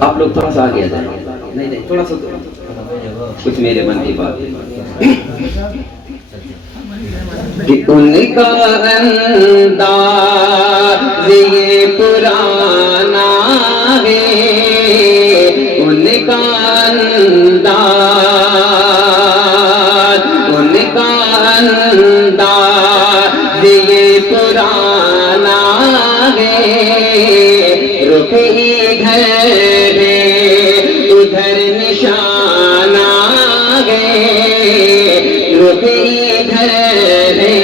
آپ لوگ تھوڑا سا آگے آ جائیں. نہیں تھوڑا سا کچھ میرے من کی بات کہ ان کا انداز یہ پرانا ہے، ان کا انداز یہ پرانا ہے، رخ ادھر ہے ادھر نشانہ ہے، رخ ادھر ہے.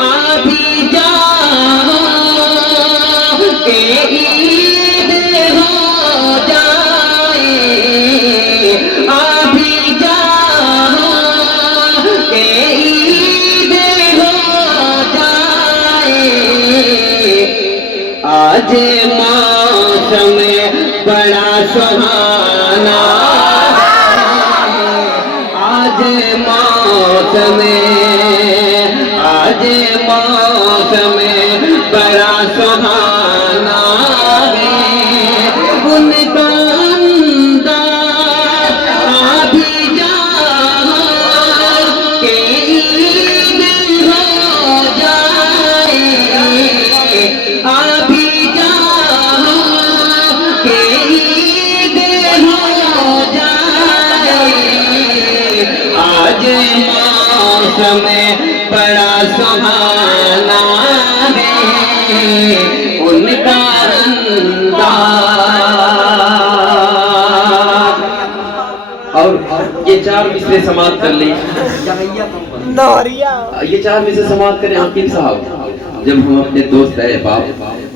آبھی جاؤ کہ عید ہو جائے، آبھی جاؤ کہ عید ہو جائے. آج موسم بڑا سہانا، آج موسم بڑا سہانا ہے. ان کا انداز آبھی جاؤ کہ عید ہو جائے، آبھی جاؤ کہ عید ہو جائے. آج موسم بڑا سہانا ہے، ان کا انداز. اور یہ چار مصرے سماعت کر لیں، یہ چار مصرے سماعت کریں. حکیم صاحب، جب ہم اپنے دوست احباب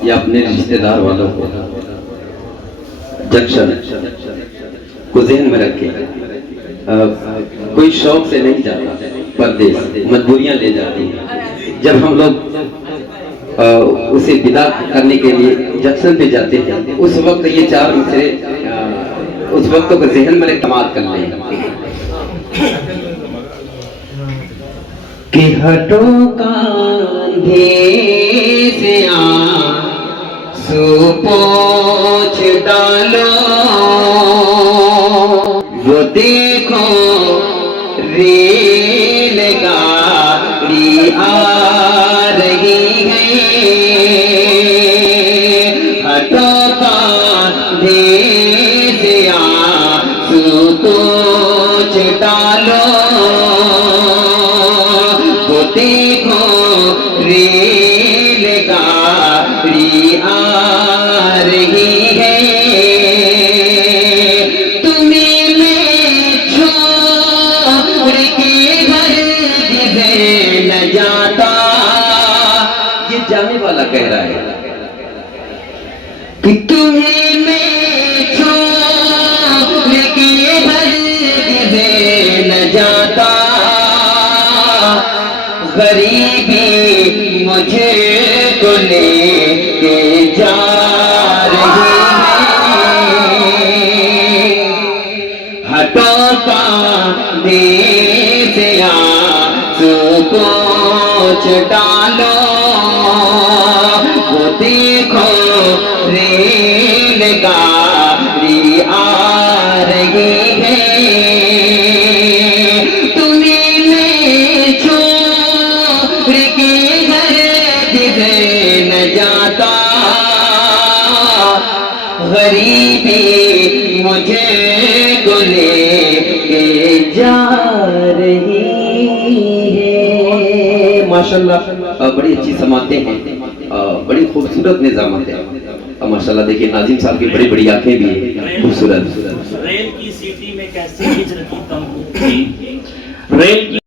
یا اپنے رشتہ دار والوں کو جنکشن کو ذہن میں رکھیں، کوئی شوق سے نہیں جاتا پردیس، مجبوریاں لے جاتی ہیں. جب ہم لوگ اسے ودا کرنے کے لیے جنکشن پہ جاتے ہیں، اس وقت یہ چار مصرے اس وقت کو ذہن میں اعتماد کر لیں کہ ہٹو کاندھے سے آنسو پوچھ ڈالو، وہ دیکھو ریل گاڑی آ رہی ہے. ہٹو کاندھے سے آنسو پوچھ ڈالو، وہ دیکھو ریل گاڑی آ رہی ہے. تمہیں میں چھوڑ کے ہرگز نہ جاتا. یہ جانے والا کہہ رہا ہے کہ تمہیں میں چھوڑ کے ہرگز نہ جاتا. غریبی مجھے کو لے کے جا رہی ہے. ہٹو کاندھے سے آنسو پوچھ ڈالو، وہ دیکھو ریل گاڑی آ رہی ہے. غریبی مجھے کو لے کے جا رہی ہے. ماشاءاللہ بڑی اچھی سماعتیں ہیں، بڑی خوبصورت نظامت ہے. ماشاءاللہ دیکھیں ناظم صاحب کی بڑی بڑی آنکھیں بھی ہیں، خوبصورت. ریل کی سیٹی میں کیسے ہچ رکھی تم کو، ریل کی